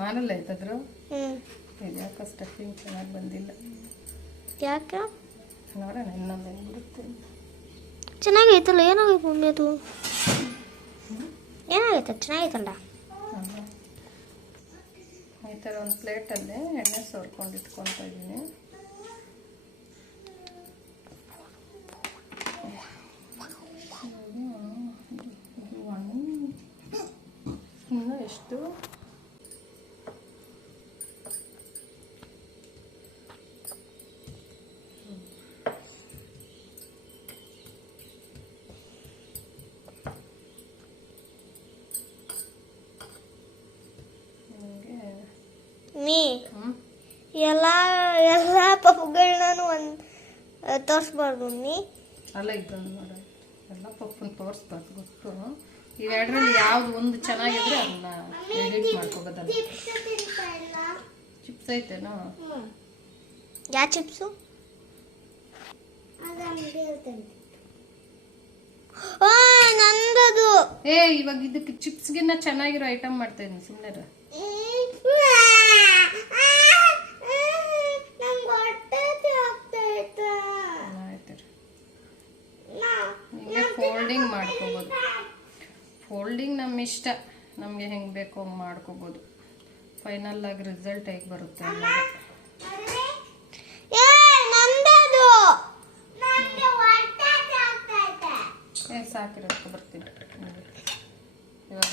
ಆನಲ್ಲ ಆಯ್ತದ್ರು. ಇದ್ಯಾಕೆ ಸ್ಟಫಿಂಗ್ ಚೆನ್ನಾಗಿ ಬಂದಿಲ್ಲ? ಯಾಕೆ ನೋಡೋಣ ಇನ್ನೊಂದು ಹೆಂಗೆ ಬಿಡುತ್ತೆ. ಚೆನ್ನಾಗೈತಲ್ಲ. ಏನಾಗೈತೆ ಮಮ್ಮಿ ಅದು? ಏನಾಗೈತೆ? ಚೆನ್ನಾಗೈತಲ್ಲ. ಈ ಥರ ಒಂದು ಪ್ಲೇಟಲ್ಲಿ ಎಣ್ಣೆ ಸೋರ್ಕೊಂಡು ಇಟ್ಕೊತಾ ಇದ್ದೀನಿ. ಇನ್ನು ಎಷ್ಟು ನೀ ಎಲ್ಲ ಎಲ್ಲ ತೋರಿಸ್ಬಾರ್ದು ಮಮ್ಮಿ. ಅಲ್ಲ ಇದೊಂದು ನೋಡ, ಎಲ್ಲ ಪಪ್ಪನ ತೋರಿಸ್ಬಾರ್ದು ಗೊತ್ತು. ಇವೆರಡರಲ್ಲಿ ಯಾವ್ದು ಒಂದು ಚೆನ್ನಾಗಿದ್ರೆ ಅದನ್ನ ಎಡಿಟ್ ಮಾಡ್ಕೋಬೋದಲ್ಲ. ಚಿಪ್ಸ್ ಐತೆನೋ? ಯಾವ ಚಿಪ್ಸು? ನಂದದು. ಇವಾಗ ಇದಕ್ಕೆ ಚಿಪ್ಸ್ಗಿನ್ನ ಚೆನ್ನಾಗಿರೋ ಐಟಮ್ ಮಾಡ್ತಾ ಇದ್ದೀನಿ, ಸುಮ್ಮನೆ. ಹಿಂಗೆ ಫೋಲ್ಡಿಂಗ್ ಮಾಡ್ಕೋಬೋದು. ಫೋಲ್ಡಿಂಗ್ ನಮ್ಮ ಇಷ್ಟ, ನಮಗೆ ಹೆಂಗೆ ಬೇಕೋ ಹಂಗೆ ಮಾಡ್ಕೋಬೋದು. ಫೈನಲ್ ಆಗಿ ರಿಸಲ್ಟ್ ಹೇಗೆ ಬರುತ್ತೆ ಅನ್ನೋದು. ಸಾಕಿರತ್ತೆ ಬರ್ತೀನಿ. ಇವಾಗ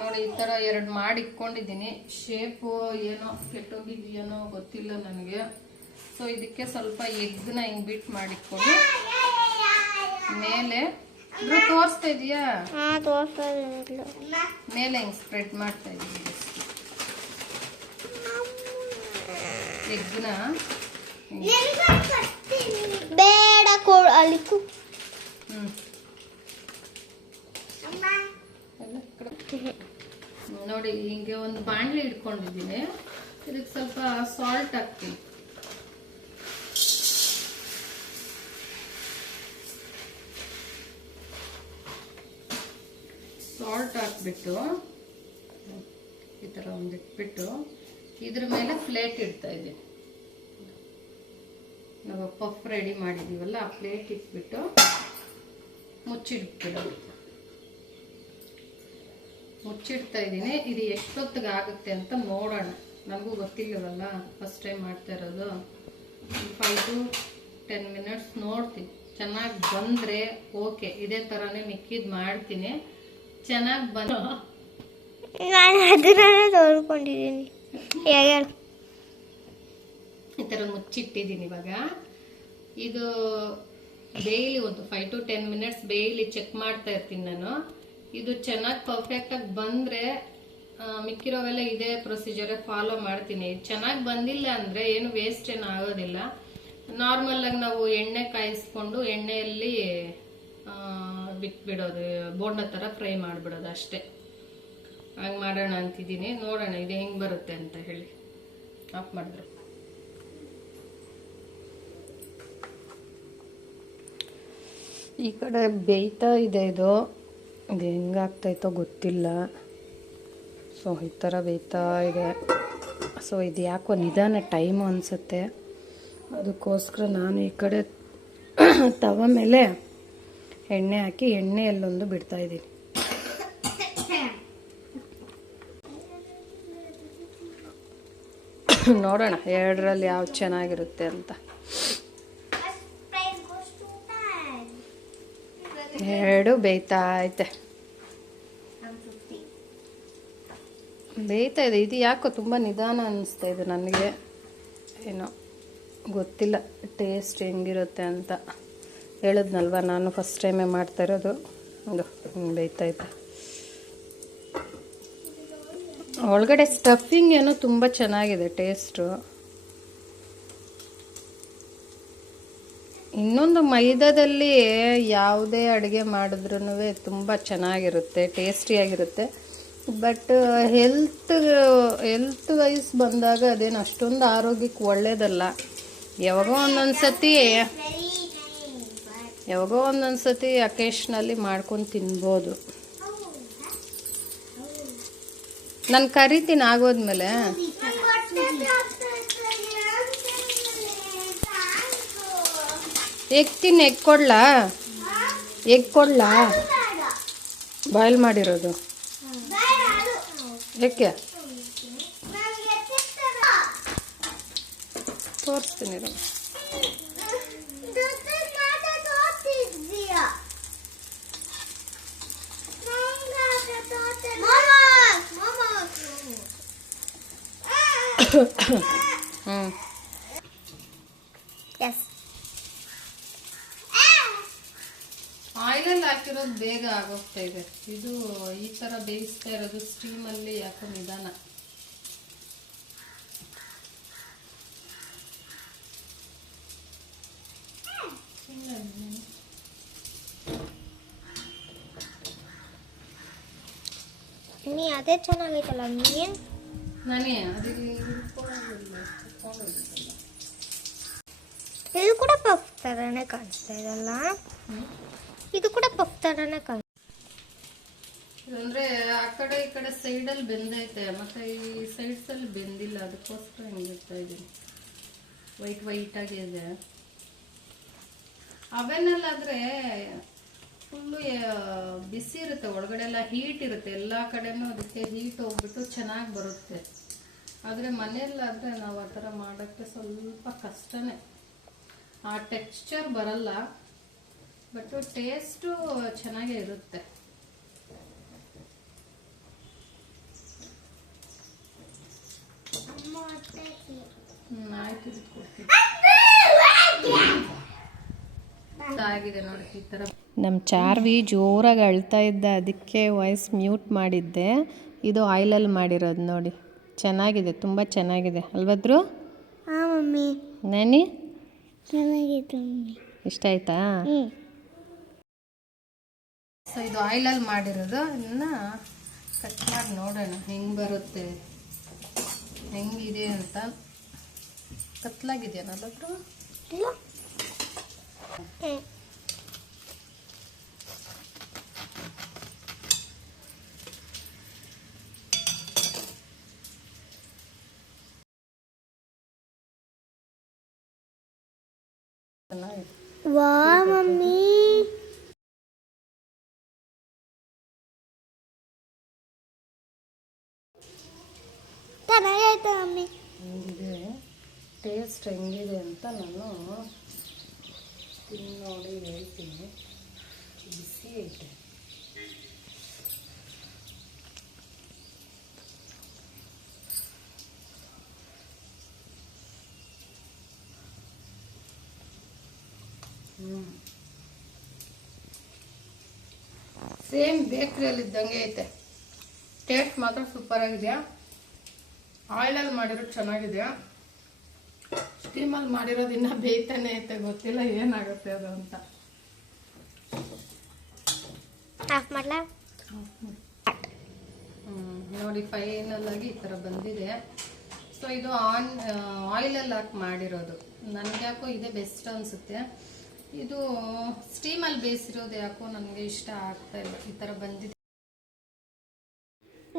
ನೋಡಿ ಈ ಥರ 2 ಮಾಡಿ ಇಟ್ಕೊಂಡಿದ್ದೀನಿ. ಶೇಪು ಏನೋ ಕೆಟ್ಟೋಗಿದೆಯೇನೋ ಗೊತ್ತಿಲ್ಲ ನನಗೆ. ಸೊ ಇದಕ್ಕೆ ಸ್ವಲ್ಪ ಎಗ್ನ ಹಿಂಗೆ ಬಿಟ್ ಮಾಡಿಟ್ಕೊಂಡು ಮೇಲೆ ತೋರಿಸ್ತಾ ಇದೀಯಾ? ಮೇಲೆ ಹಿಂಗೆ ಸ್ಪ್ರೆಡ್ ಮಾಡ್ತಾ ಇದ್ದೀನಿ ಎಗ್ನ. ಬೇಡ ಅಲ್ಲಿ ನೋಡಿ ಹಿಂಗೆ ಒಂದು ಬಾಣಲೆ ಇಟ್ಕೊಂಡಿದ್ದೀನಿ. ಇದಕ್ಕೆ ಸ್ವಲ್ಪ ಸಾಲ್ಟ್ ಹಾಕ್ತೀನಿ. ಸಾಲ್ಟ್ ಹಾಕ್ಬಿಟ್ಟು ಈ ಥರ ಒಂದು ಇಟ್ಬಿಟ್ಟು ಇದ್ರ ಮೇಲೆ ಪ್ಲೇಟ್ ಇಡ್ತಾ ಇದ್ದೀನಿ. ನಾವು ಪಫ್ ರೆಡಿ ಮಾಡಿದ್ದೀವಲ್ಲ, ಆ ಪ್ಲೇಟ್ ಇಟ್ಬಿಟ್ಟು ಮುಚ್ಚಿಡ್ಬಿಡೋದು. ಮುಚ್ಚಿಡ್ತಾ ಇದ್ದೀನಿ. ಇದು ಎಷ್ಟೊತ್ತಿಗೆ ಆಗುತ್ತೆ ಅಂತ ನೋಡೋಣ. ನನಗೂ ಗೊತ್ತಿಲ್ಲವಲ್ಲ, ಫಸ್ಟ್ ಟೈಮ್ ಮಾಡ್ತಾ ಇರೋದು. 5 to 10 minutes ನೋಡ್ತೀನಿ. ಚೆನ್ನಾಗಿ ಬಂದರೆ ಓಕೆ, ಇದೇ ಥರನೇ ಮಿಕ್ಕಿದ್ದು ಮಾಡ್ತೀನಿ. ಚೆನ್ನಾಗಿ ಬಂದು ನಾನು ಅದನ್ನೇ ತೋರ್ಕೊಂಡಿದ್ದೀನಿ. ಈ ಥರ ಮುಚ್ಚಿಟ್ಟಿದ್ದೀನಿ. ಇವಾಗ ಇದು ಡೈಲಿ ಒಂದು 5 to 10 minutes ಡೈಲಿ ಚೆಕ್ ಮಾಡ್ತಾ ಇರ್ತೀನಿ ನಾನು. ಇದು ಚೆನ್ನಾಗಿ ಪರ್ಫೆಕ್ಟಾಗಿ ಬಂದರೆ ಮಿಕ್ಕಿರೋವೆಲ್ಲ ಇದೇ ಪ್ರೊಸೀಜರೇ ಫಾಲೋ ಮಾಡ್ತೀನಿ. ಚೆನ್ನಾಗಿ ಬಂದಿಲ್ಲ ಅಂದರೆ ಏನು ವೇಸ್ಟ್ ಏನು ಆಗೋದಿಲ್ಲ. ನಾರ್ಮಲಾಗಿ ನಾವು ಎಣ್ಣೆ ಕಾಯಿಸ್ಕೊಂಡು ಎಣ್ಣೆಯಲ್ಲಿ ಬಿಟ್ಬಿಡೋದು, ಬೋಂಡ ಥರ ಫ್ರೈ ಮಾಡಿಬಿಡೋದು ಅಷ್ಟೇ. ಹಂಗೆ ಮಾಡೋಣ ಅಂತಿದ್ದೀನಿ. ನೋಡೋಣ ಇದು ಹೆಂಗೆ ಬರುತ್ತೆ ಅಂತ ಹೇಳಿ. ಆಫ್ ಮಾಡಿದ್ರು. ಈ ಕಡೆ ಬೇಯ್ತಾ ಇದೆ. ಇದು ಹೆಂಗಾಗ್ತಾಯಿತೋ ಗೊತ್ತಿಲ್ಲ. ಸೊ ಈ ಥರ ಬೇಯ್ತಾ ಇದೆ. ಸೊ ಇದು ಯಾಕೋ ನಿಧಾನ ಟೈಮು ಅನಿಸುತ್ತೆ. ಅದಕ್ಕೋಸ್ಕರ ನಾನು ಈ ಕಡೆ ತವ ಮೇಲೆ ಎಣ್ಣೆ ಹಾಕಿ ಎಣ್ಣೆಯಲ್ಲೊಂದು ಬಿಡ್ತಾ ಇದ್ದೀನಿ. ನೋಡೋಣ ಎರಡರಲ್ಲಿ ಯಾವ್ದು ಚೆನ್ನಾಗಿರುತ್ತೆ ಅಂತ. ಎರಡು ಬೇಯ್ತಾ ಐತೆ, ಬೇಯ್ತಾ ಇದೆ. ಇದು ಯಾಕೋ ತುಂಬ ನಿಧಾನ ಅನ್ನಿಸ್ತಾ ಇದೆ ನನಗೆ. ಏನೋ ಗೊತ್ತಿಲ್ಲ ಟೇಸ್ಟ್ ಹೆಂಗಿರುತ್ತೆ ಅಂತ. ಹೇಳಿದ್ನಲ್ವ, ನಾನು ಫಸ್ಟ್ ಟೈಮೇ ಮಾಡ್ತಾ ಇರೋದು. ಅದು ಬೇಯ್ತಾ ಇದ್ದೆ. ಒಳಗಡೆ ಸ್ಟಫಿಂಗ್ ಏನೋ ತುಂಬ ಚೆನ್ನಾಗಿದೆ ಟೇಸ್ಟು. ಇನ್ನೊಂದು ಮೈದಾದಲ್ಲಿ ಯಾವುದೇ ಅಡುಗೆ ಮಾಡಿದ್ರೂ ತುಂಬ ಚೆನ್ನಾಗಿರುತ್ತೆ, ಟೇಸ್ಟಿಯಾಗಿರುತ್ತೆ. ಬಟ್ ಹೆಲ್ತ್ ವೈಸ್ ಬಂದಾಗ ಅದೇನು ಅಷ್ಟೊಂದು ಆರೋಗ್ಯಕ್ಕೆ ಒಳ್ಳೇದಲ್ಲ. ಯಾವಾಗೋ ಒಂದೊಂದು ಸತಿ ಅಕೇಶ್ನಲ್ಲಿ ಮಾಡ್ಕೊಂಡು ತಿನ್ಬೋದು. ನಾನು ಕರಿತೀನಿ ಆಗೋದ್ಮೇಲೆ. ಎಗ್ ಕೊಡ್ಲಾ ಬಾಯ್ಲ್ ಮಾಡಿರೋದು? ಏಕೆ ತೋರಿಸ್ತೀನಿ. ಆಯಿಲಲ್ಲಿ ಹಾಕಿರೋದು ಬೇಗ ಆಗೋಗ್ತಾ ಇದೆ. ಇದು ಈ ಥರ ಬೇಯಿಸ್ತಾ ಇರೋದು ಸ್ಟೀಮಲ್ಲಿ ಯಾಕೋ ನಿಧಾನ. ನೀ ಅದೇ ಚೆನ್ನಾಗೈತಲ್ಲ ಮಮ್ಮಿ. ನಾನೇ ಇದು ಕೂಡ ಪಫ್ ಥರನೇ ಕಾಣಿಸ್ತಾ ಇದಲ್ಲ. ಇದು ಕೂಡ ಪಫ್ ಥರನೇ ಕಾಣಿಸ್ತಾ. ಅಂದ್ರೆ ಆ ಕಡೆ ಈ ಕಡೆ ಸೈಡಲ್ಲಿ ಬೆಂದೈತೆ, ಮತ್ತೆ ಈ ಸೈಡ್ಸ್ ಅಲ್ಲಿ ಬೆಂದಿಲ್ಲ, ಅದಕ್ಕೋಸ್ಕರ ಹಿಂಗಿರ್ತಾ ಇದೀನಿ. ವೈಟ್ ಆಗಿದೆ. ಅವೆನಲ್ಲಾದ್ರೆ ಫುಲ್ಲು ಬಿಸಿ ಇರುತ್ತೆ, ಒಳಗಡೆ ಎಲ್ಲ ಹೀಟ್ ಇರುತ್ತೆ, ಎಲ್ಲ ಕಡೆನೂ ಅದಕ್ಕೆ ಹೀಟ್ ಹೋಗ್ಬಿಟ್ಟು ಚೆನ್ನಾಗಿ ಬರುತ್ತೆ. ಆದರೆ ಮನೆಯಲ್ಲಾದರೆ ನಾವು ಆ ಥರ ಮಾಡೋಕ್ಕೆ ಸ್ವಲ್ಪ ಕಷ್ಟನೇ. ಆ ಟೆಕ್ಸ್ಚರ್ ಬರಲ್ಲ, ಬಟ್ ಟೇಸ್ಟು ಚೆನ್ನಾಗೇ ಇರುತ್ತೆ. ಆಯ್ತು, ಆಗಿದೆ ನೋಡಿ ಈ ಥರ. ನಮ್ಮ ಚಾರ್ವಿ ಜೋರಾಗಿ ಅಳ್ತಾ ಇದ್ದ, ಅದಕ್ಕೆ ವಾಯ್ಸ್ ಮ್ಯೂಟ್ ಮಾಡಿದ್ದೆ. ಇದು ಆಯಿಲಲ್ಲಿ ಮಾಡಿರೋದು ನೋಡಿ, ಚೆನ್ನಾಗಿದೆ, ತುಂಬ ಚೆನ್ನಾಗಿದೆ ಅಲ್ವದ್ರು? ಹಾಂ ಮಮ್ಮಿ, ನಾನಿ ಚೆನ್ನಾಗಿತ್ತು ಮಮ್ಮಿ. ಇಷ್ಟ ಆಯ್ತಾ? ಸೊ ಇದು ಆಯಿಲಲ್ಲಿ ಮಾಡಿರೋದು. ಇನ್ನು ಕಟ್ ಮಾಡಿ ನೋಡೋಣ ಹೆಂಗೆ ಬರುತ್ತೆ, ಹೆಂಗಿದೆ ಅಂತ. ಕತ್ಲಾಗಿದೆಯನ್ನಲ್ಲಾದ್ರು? ಇಲ್ಲ. ವಾ ಮಮ್ಮಿ, ಚೆನ್ನಾಗೈತೆ ಮಮ್ಮಿ. ಹೆಂಗಿದೆ ಟೇಸ್ಟ್, ಹೆಂಗಿದೆ ಅಂತ ನಾನು ತಿಂದು ನೋಡಿ ಹೇಳ್ತೀನಿ. ಬಿಸಿ ಐತೆ. ಸೇಮ್ ಬೇಕ್ರಿಯಲ್ಲಿ ಇದ್ದಂಗೆ ಐತೆ. ಟೇಸ್ಟ್ ಮಾತ್ರ ಸೂಪರ್ ಆಗಿದೆ. ಆಯಿಲಲ್ಲಿ ಮಾಡಿರೋದು ಚೆನ್ನಾಗಿದೆ, ಸ್ಟೀಮಲ್ಲಿ ಮಾಡಿರೋದು ಇನ್ನೂ ಬೇಯ್ತಾನೆ ಐತೆ, ಗೊತ್ತಿಲ್ಲ ಏನಾಗುತ್ತೆ ಅದು ಅಂತ. ಆಫ್ ಮಾಡ್ಲಾ? ನೋಡಿ ಫೈನಲ್ ಆಗಿ ಈ ಥರ ಬಂದಿದೆ. ಸೊ ಇದು ಆಯಿಲಲ್ಲಿ ಹಾಕಿ ಮಾಡಿರೋದು. ನನಗೆ ಯಾಕೋ ಇದೇ ಬೆಸ್ಟ್ ಅನಿಸುತ್ತೆ. ಇದು ಸ್ಟೀಮಲ್ಲಿ ಬೇಯಿಸಿರೋದು ಯಾಕೋ ನನಗೆ ಇಷ್ಟ ಆಗ್ತಾ ಇಲ್ಲ. ಈ ಥರ ಬಂದಿದೆ.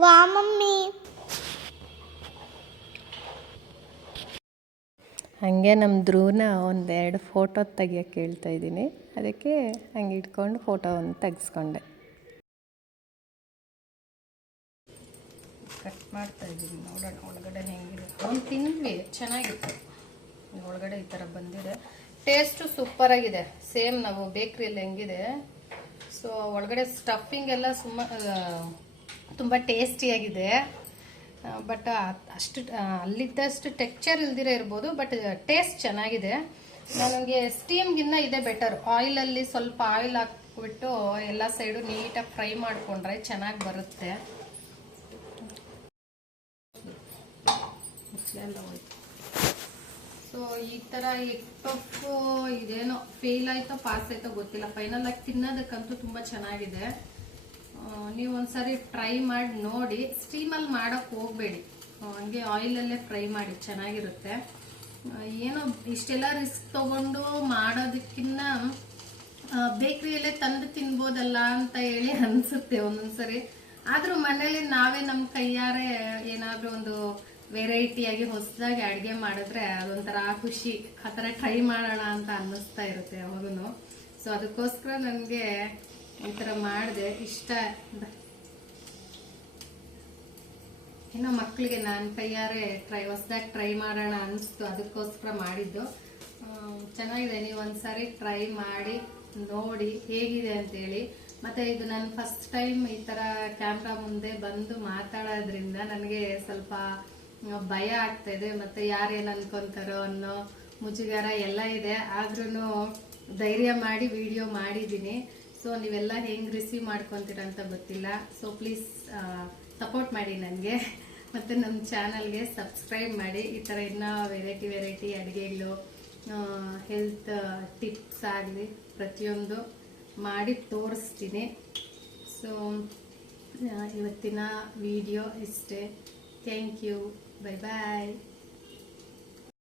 ವಾ ಮಮ್ಮಿ, ಹಾಗೆ ನಮ್ಮ ಧ್ರುವನ ಒಂದೆರಡು ಫೋಟೋ ತೆಗಿಯೋಕ್ಕೆ ಹೇಳ್ತಾ ಇದ್ದೀನಿ, ಅದಕ್ಕೆ ಹಂಗೆ ಇಟ್ಕೊಂಡು ಫೋಟೋವನ್ನು ತೆಗೆಸ್ಕೊಂಡೆ. ಕಟ್ ಮಾಡ್ತಾ ಇದ್ದೀನಿ, ನೋಡೋಣ ಒಳಗಡೆ ಹೆಂಗಿರುತ್ತೆ. ಒಂದು ತಿಂದ್ವಿ, ಚೆನ್ನಾಗಿತ್ತು. ಒಳಗಡೆ ಈ ಥರ ಬಂದಿದೆ. ಟೇಸ್ಟು ಸೂಪರಾಗಿದೆ, ಸೇಮ್ ನಾವು ಬೇಕ್ರಿಯಲ್ಲಿ ಹೆಂಗಿದೆ. ಸೊ ಒಳಗಡೆ ಸ್ಟಫಿಂಗ್ ಎಲ್ಲ ತುಂಬ ಟೇಸ್ಟಿಯಾಗಿದೆ. ಬಟ್ ಅಷ್ಟು ಅಲ್ಲಿದ್ದಷ್ಟು ಟೆಕ್ಸ್ಚರ್ ಇಲ್ದಿರ ಇರ್ಬೋದು, ಬಟ್ ಟೇಸ್ಟ್ ಚೆನ್ನಾಗಿದೆ. ನನಗೆ ಸ್ಟೀಮ್ಗಿನ್ನ ಇದೆ ಬೆಟರ್. ಆಯಿಲಲ್ಲಿ ಸ್ವಲ್ಪ ಆಯಿಲ್ ಹಾಕ್ಬಿಟ್ಟು ಎಲ್ಲ ಸೈಡು ನೀಟಾಗಿ ಫ್ರೈ ಮಾಡಿಕೊಂಡ್ರೆ ಚೆನ್ನಾಗಿ ಬರುತ್ತೆ. ಎಲ್ಲ ಹೋಯ್ತು. ಸೊ ಈ ಥರ ಎಗ್ ಪಫ್ ಇದೇನೋ ಫೇಲ್ ಆಯ್ತೋ ಪಾಸ್ ಆಯ್ತೋ ಗೊತ್ತಿಲ್ಲ. ಫೈನಲ್ ಆಗಿ ತಿನ್ನೋದಕ್ಕಂತೂ ತುಂಬ ಚೆನ್ನಾಗಿದೆ. ನೀವು ಒಂದ್ಸರಿ ಟ್ರೈ ಮಾಡಿ ನೋಡಿ. ಸ್ಟೀಮಲ್ಲಿ ಮಾಡೋಕ್ಕೆ ಹೋಗಬೇಡಿ, ಹಂಗೆ ಆಯಿಲಲ್ಲೇ ಫ್ರೈ ಮಾಡಿ, ಚೆನ್ನಾಗಿರುತ್ತೆ. ಏನೋ ಇಷ್ಟೆಲ್ಲ ರಿಸ್ಕ್ ತಗೊಂಡು ಮಾಡೋದಕ್ಕಿಂತ ಬೇಕ್ರಿಯಲ್ಲೇ ತಂದು ತಿನ್ಬೋದಲ್ಲ ಅಂತ ಹೇಳಿ ಅನಿಸುತ್ತೆ ಒಂದೊಂದ್ಸರಿ. ಆದರೂ ಮನೇಲಿ ನಾವೇ ನಮ್ಮ ಕೈಯಾರೆ ಏನಾದರೂ ಒಂದು ವೆರೈಟಿಯಾಗಿ ಹೊಸದಾಗಿ ಅಡುಗೆ ಮಾಡಿದ್ರೆ ಅದೊಂಥರ ಖುಷಿ. ಆ ಥರ ಟ್ರೈ ಮಾಡೋಣ ಅಂತ ಅನ್ನಿಸ್ತಾ ಇರುತ್ತೆ ಯಾವಾಗೂ. ಸೊ ಅದಕ್ಕೋಸ್ಕರ ನನಗೆ ಈ ಥರ ಮಾಡಿದೆ, ಇಷ್ಟ. ಇನ್ನು ಮಕ್ಕಳಿಗೆ ನಾನು ಕೈಯಾರೆ ಹೊಸದಾಗಿ ಟ್ರೈ ಮಾಡೋಣ ಅನ್ನಿಸ್ತು, ಅದಕ್ಕೋಸ್ಕರ ಮಾಡಿದ್ದು. ಚೆನ್ನಾಗಿದೆ, ನೀವು ಒಂದ್ಸರಿ ಟ್ರೈ ಮಾಡಿ ನೋಡಿ ಹೇಗಿದೆ ಅಂತೇಳಿ. ಮತ್ತು ಇದು ನಾನು ಫಸ್ಟ್ ಟೈಮ್ ಈ ಥರ ಕ್ಯಾಮ್ರಾ ಮುಂದೆ ಬಂದು ಮಾತಾಡೋದ್ರಿಂದ ನನಗೆ ಸ್ವಲ್ಪ ಭಯ ಆಗ್ತಾ ಇದೆ. ಮತ್ತು ಯಾರೇನು ಅನ್ಕೊಂತಾರೋ ಅನ್ನೋ ಮುಜುಗರ ಎಲ್ಲ ಇದೆ. ಆದ್ರೂ ಧೈರ್ಯ ಮಾಡಿ ವಿಡಿಯೋ ಮಾಡಿದ್ದೀನಿ. ಸೊ ನೀವೆಲ್ಲ ಹೆಂಗೆ ರಿಸೀವ್ ಮಾಡ್ಕೊತೀರ ಅಂತ ಗೊತ್ತಿಲ್ಲ. ಸೊ ಪ್ಲೀಸ್ ಸಪೋರ್ಟ್ ಮಾಡಿ ನನಗೆ, ಮತ್ತು ನಮ್ಮ ಚಾನಲ್ಗೆ ಸಬ್ಸ್ಕ್ರೈಬ್ ಮಾಡಿ. ಈ ಥರ ಇನ್ನೂ ವೆರೈಟಿ ಅಡುಗೆಗಳು ಹೆಲ್ತ್ ಟಿಪ್ಸ್ ಆಗಲಿ ಪ್ರತಿಯೊಂದು ಮಾಡಿ ತೋರಿಸ್ತೀನಿ. ಸೊ ಇವತ್ತಿನ ವಿಡಿಯೋ ಇಷ್ಟೇ. Thank you. Bye bye.